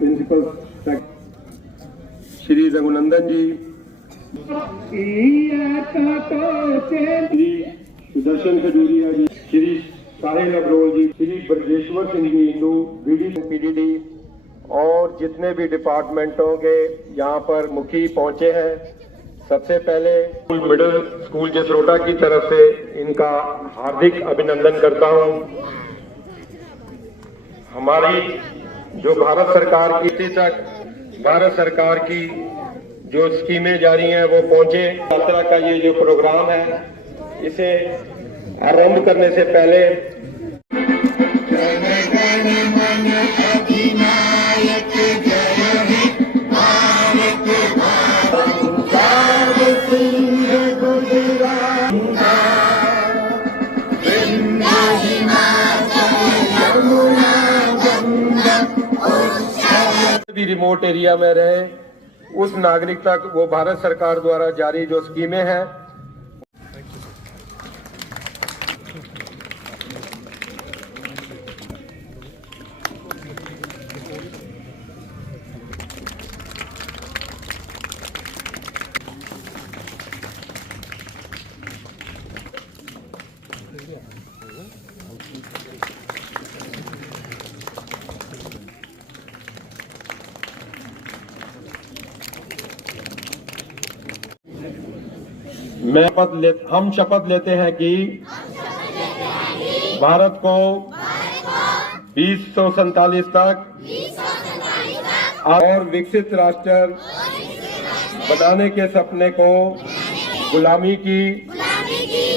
Principal Shri Raghunandan जी, श्री सुदर्शन खजूरिया जी, श्री साहिल अब्रोल जी, Shri Brajeshwar Singh ji Indu, PDD और जितने भी डिपार्टमेंटों के यहाँ पर मुखी पहुंचे हैं, सबसे पहले मिडिल स्कूल जसरोटा की तरफ से इनका हार्दिक अभिनंदन करता हूं। हमारी जो भारत सरकार की जो स्कीमें जारी हैं वो पहुंचे। यात्रा का ये जो प्रोग्राम है, इसे आरंभ करने से पहले भी रिमोट एरिया में रहे उस नागरिक तक वो भारत सरकार द्वारा जारी जो स्कीमें हैं हम शपथ लेते हैं कि भारत को 2047 तक और विकसित राष्ट्र बनाने के सपने को गुलामी की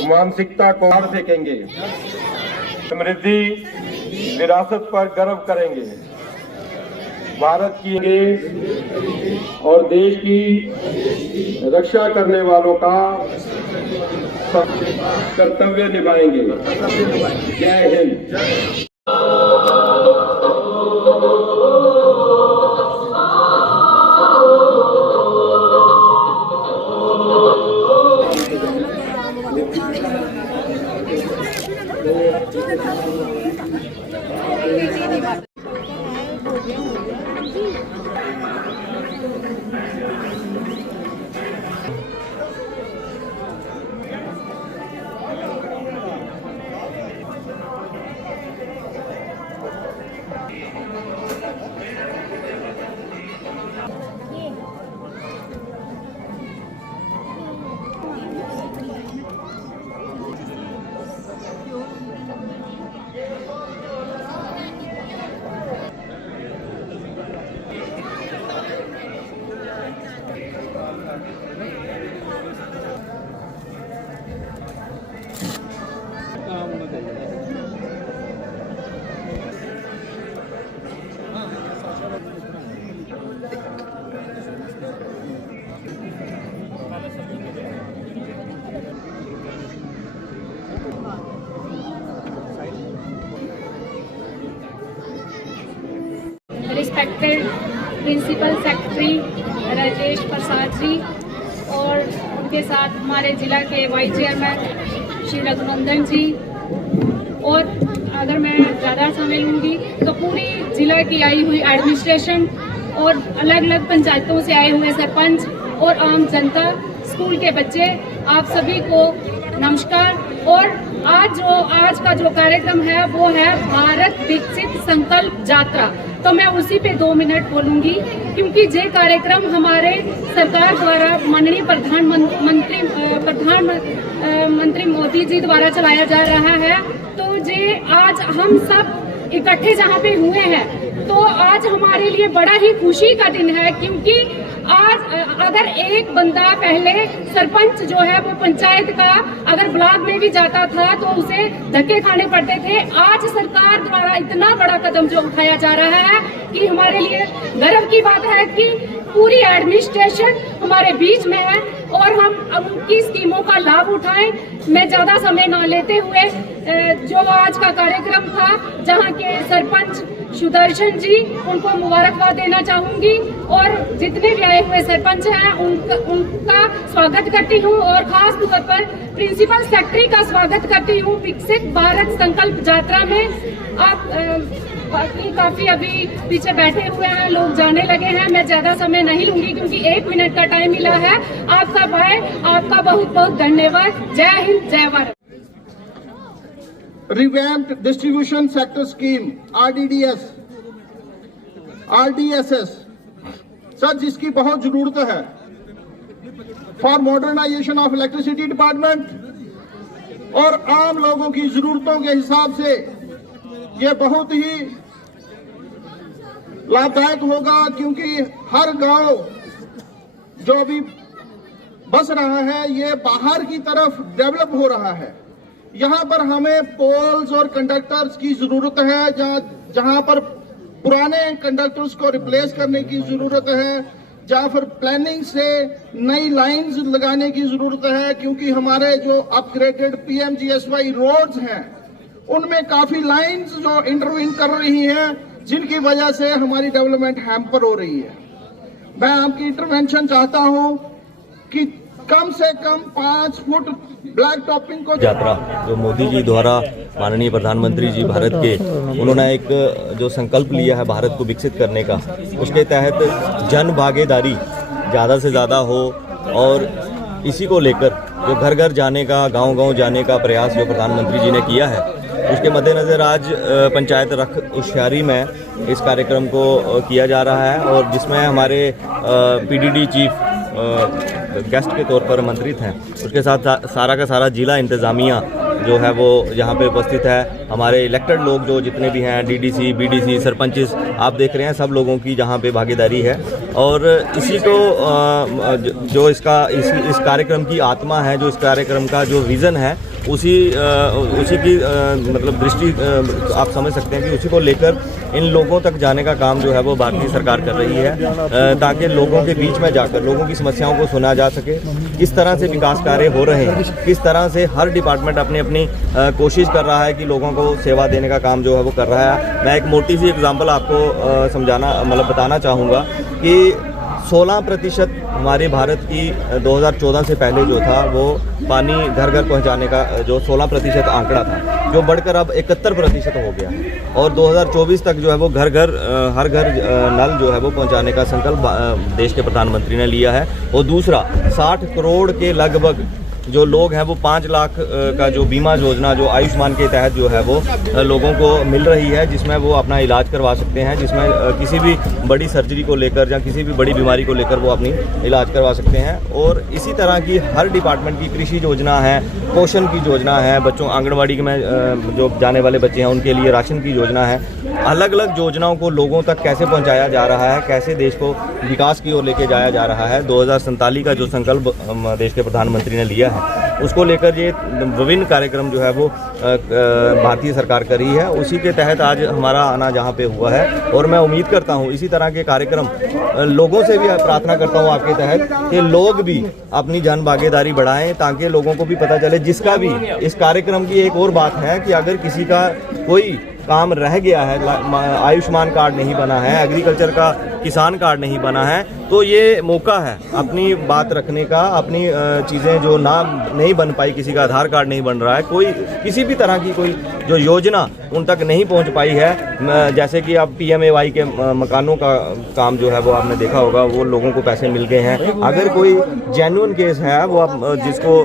मानसिकता को मार फेंकेंगे, समृद्धि विरासत पर गर्व करेंगे, भारत की और देश की रक्षा करने वालों का कर्तव्य निभाएंगे। जय Hind. Respected principal secretary Rajesh Prasad ji और उनके साथ हमारे जिला के वाइस चेयरमैन श्री रघुनंदन जी, और अगर मैं ज़्यादा समय लूँगी तो पूरी जिला की आई हुई एडमिनिस्ट्रेशन और अलग अलग पंचायतों से आए हुए सरपंच और आम जनता, स्कूल के बच्चे, आप सभी को नमस्कार। और आज का जो कार्यक्रम है वो है भारत विकसित संकल्प यात्रा, तो मैं उसी पे 2 मिनट बोलूंगी, क्योंकि ये कार्यक्रम हमारे सरकार द्वारा माननीय प्रधानमंत्री मोदी जी द्वारा चलाया जा रहा है। तो ये आज हम सब इकट्ठे जहाँ पे हुए हैं, तो आज हमारे लिए बड़ा ही खुशी का दिन है, क्योंकि आज अगर एक बंदा पहले सरपंच जो है वो पंचायत का अगर ब्लॉक में भी जाता था तो उसे धक्के खाने पड़ते थे, आज सरकार द्वारा इतना बड़ा कदम जो उठाया जा रहा है कि हमारे लिए गर्व की बात है कि पूरी एडमिनिस्ट्रेशन हमारे बीच में है और हम उनकी स्कीमों का लाभ उठाएं। मैं ज्यादा समय न लेते हुए जो आज का कार्यक्रम था, जहां के सरपंच सुदर्शन जी, उनको मुबारकबाद देना चाहूंगी और जितने भी आए हुए सरपंच हैं उनका स्वागत करती हूं और खास तौर पर प्रिंसिपल सेक्रेटरी का स्वागत करती हूं विकसित भारत संकल्प यात्रा में। आप बाकी काफी अभी पीछे बैठे हुए हैं, लोग जाने लगे हैं। मैं ज्यादा समय नहीं लूंगी क्योंकि 1 मिनट का टाइम मिला है। आपका भाई, आपका बहुत बहुत धन्यवाद। जय हिंद, जय Bharat. Revamped Distribution Sector Scheme RDSS sir, जिसकी बहुत जरूरत है for modernisation of electricity department और आम लोगों की जरूरतों के हिसाब से ये बहुत ही लाभदायक होगा, क्योंकि हर गांव जो भी बस रहा है ये बाहर की तरफ डेवलप हो रहा है। यहाँ पर हमें पोल्स और कंडक्टर्स की जरूरत है, जहाँ पर पुराने कंडक्टर्स को रिप्लेस करने की जरूरत है, जहाँ पर प्लानिंग से नई लाइंस लगाने की जरूरत है, क्योंकि हमारे जो अपग्रेडेड PMGSY रोड्स हैं उनमें काफी लाइंस जो इंटरवीन कर रही हैं, जिनकी वजह से हमारी डेवलपमेंट हैम्पर हो रही है। मैं आपकी इंटरवेंशन चाहता हूं कि कम से कम 5 फुट ब्लैक टॉपिंग को यात्रा जो मोदी जी द्वारा माननीय प्रधानमंत्री जी भारत के उन्होंने एक जो संकल्प लिया है भारत को विकसित करने का, उसके तहत जन भागीदारी ज़्यादा से ज़्यादा हो और इसी को लेकर जो घर घर जाने का, गांव-गांव जाने का प्रयास जो प्रधानमंत्री जी ने किया है, उसके मद्देनज़र आज पंचायत रख होशियारी में इस कार्यक्रम को किया जा रहा है और जिसमें हमारे PDD चीफ गेस्ट के तौर पर आमंत्रित हैं। उसके साथ सारा का सारा जिला इंतज़ामिया जो है वो यहाँ पे उपस्थित है। हमारे इलेक्टेड लोग जो जितने भी हैं, DDC, BDC, सरपंचेस, आप देख रहे हैं सब लोगों की जहाँ पे भागीदारी है। और इसी को जो इस कार्यक्रम की आत्मा है, जो इस कार्यक्रम का जो विज़न है, उसी की मतलब दृष्टि आप समझ सकते हैं कि उसी को लेकर इन लोगों तक जाने का काम जो है वो भारतीय सरकार कर रही है, ताकि लोगों के बीच में जाकर लोगों की समस्याओं को सुना जा सके, किस तरह से विकास कार्य हो रहे हैं, किस तरह से हर डिपार्टमेंट अपनी अपनी कोशिश कर रहा है कि लोगों को सेवा देने का काम जो है वो कर रहा है। मैं एक मोटी सी एग्जांपल आपको समझाना मतलब बताना चाहूँगा कि 16% हमारे भारत की 2014 से पहले जो था वो पानी घर घर पहुंचाने का जो 16% आंकड़ा था, जो बढ़कर अब 71% हो गया और 2024 तक जो है वो घर घर हर घर नल जो है वो पहुंचाने का संकल्प देश के प्रधानमंत्री ने लिया है। और दूसरा 60 करोड़ के लगभग जो लोग हैं वो 5 लाख का जो बीमा योजना जो आयुष्मान के तहत जो है वो लोगों को मिल रही है, जिसमें वो अपना इलाज करवा सकते हैं, जिसमें किसी भी बड़ी सर्जरी को लेकर या किसी भी बड़ी बीमारी को लेकर वो अपनी इलाज करवा सकते हैं। और इसी तरह की हर डिपार्टमेंट की कृषि योजना है, पोषण की योजना है, बच्चों आंगनबाड़ी में जो जाने वाले बच्चे हैं उनके लिए राशन की योजना है। अलग अलग योजनाओं को लोगों तक कैसे पहुंचाया जा रहा है, कैसे देश को विकास की ओर लेके जाया जा रहा है। 2047 का जो संकल्प देश के प्रधानमंत्री ने लिया है, उसको लेकर ये विभिन्न कार्यक्रम जो है वो भारतीय सरकार कर रही है। उसी के तहत आज हमारा आना जहाँ पे हुआ है और मैं उम्मीद करता हूँ इसी तरह के कार्यक्रम लोगों से भी प्रार्थना करता हूँ आपके तहत कि लोग भी अपनी जन भागीदारी बढ़ाएं, ताकि लोगों को भी पता चले। जिसका भी इस कार्यक्रम की एक और बात है कि अगर किसी का कोई काम रह गया है, आयुष्मान कार्ड नहीं बना है, एग्रीकल्चर का किसान कार्ड नहीं बना है, तो ये मौका है अपनी बात रखने का, अपनी चीज़ें जो नहीं बन पाई, किसी का आधार कार्ड नहीं बन रहा है, कोई किसी भी तरह की कोई जो योजना उन तक नहीं पहुंच पाई है, जैसे कि अब PMAY के मकानों का काम जो है वो आपने देखा होगा, वो लोगों को पैसे मिल गए हैं। अगर कोई जेन्युइन केस है वो जिसको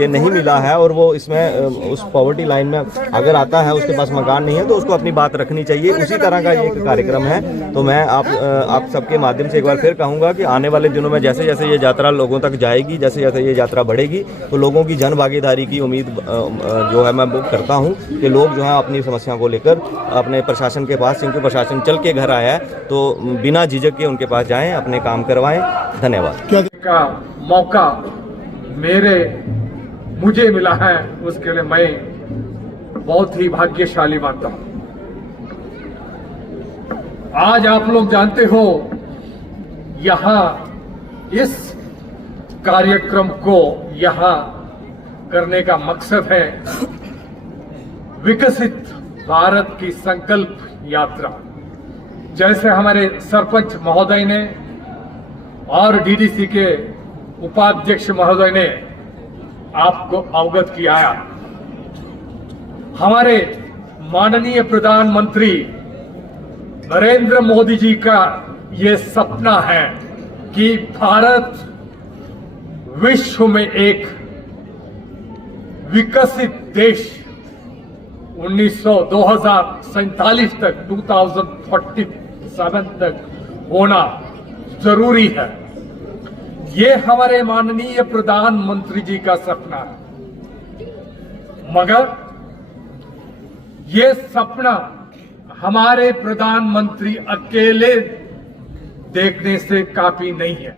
ये नहीं मिला है और वो इसमें उस पॉवर्टी लाइन में अगर आता है, उसके पास मकान नहीं है, तो उसको अपनी बात रखनी चाहिए। उसी तरह का ये एक कार्यक्रम है। तो मैं आप सबके माध्यम से एक बार फिर कहूँगा कि आने वाले दिनों में जैसे जैसे ये यात्रा लोगों तक जाएगी, जैसे जैसे ये यात्रा बढ़ेगी, तो लोगों की जन भागीदारी की उम्मीद जो है मैं करता हूँ कि लोग जो है अपनी समस्याओं को लेकर अपने प्रशासन के पास, क्योंकि प्रशासन चल के घर आया है, तो बिना झिझक के उनके पास जाएं, अपने काम करवाएं। धन्यवाद। का मौका मुझे मिला है, उसके लिए मैं बहुत ही भाग्यशाली मानता हूँ। आज आप लोग जानते हो यहाँ इस कार्यक्रम को यहाँ करने का मकसद है विकसित भारत की संकल्प यात्रा। जैसे हमारे सरपंच महोदय ने और DDC के उपाध्यक्ष महोदय ने आपको अवगत किया, हमारे माननीय प्रधानमंत्री नरेंद्र मोदी जी का ये सपना है कि भारत विश्व में एक विकसित देश 2047 तक 2047 तक होना जरूरी है। ये हमारे माननीय प्रधानमंत्री जी का सपना है, मगर ये सपना हमारे प्रधानमंत्री अकेले देखने से काफी नहीं है।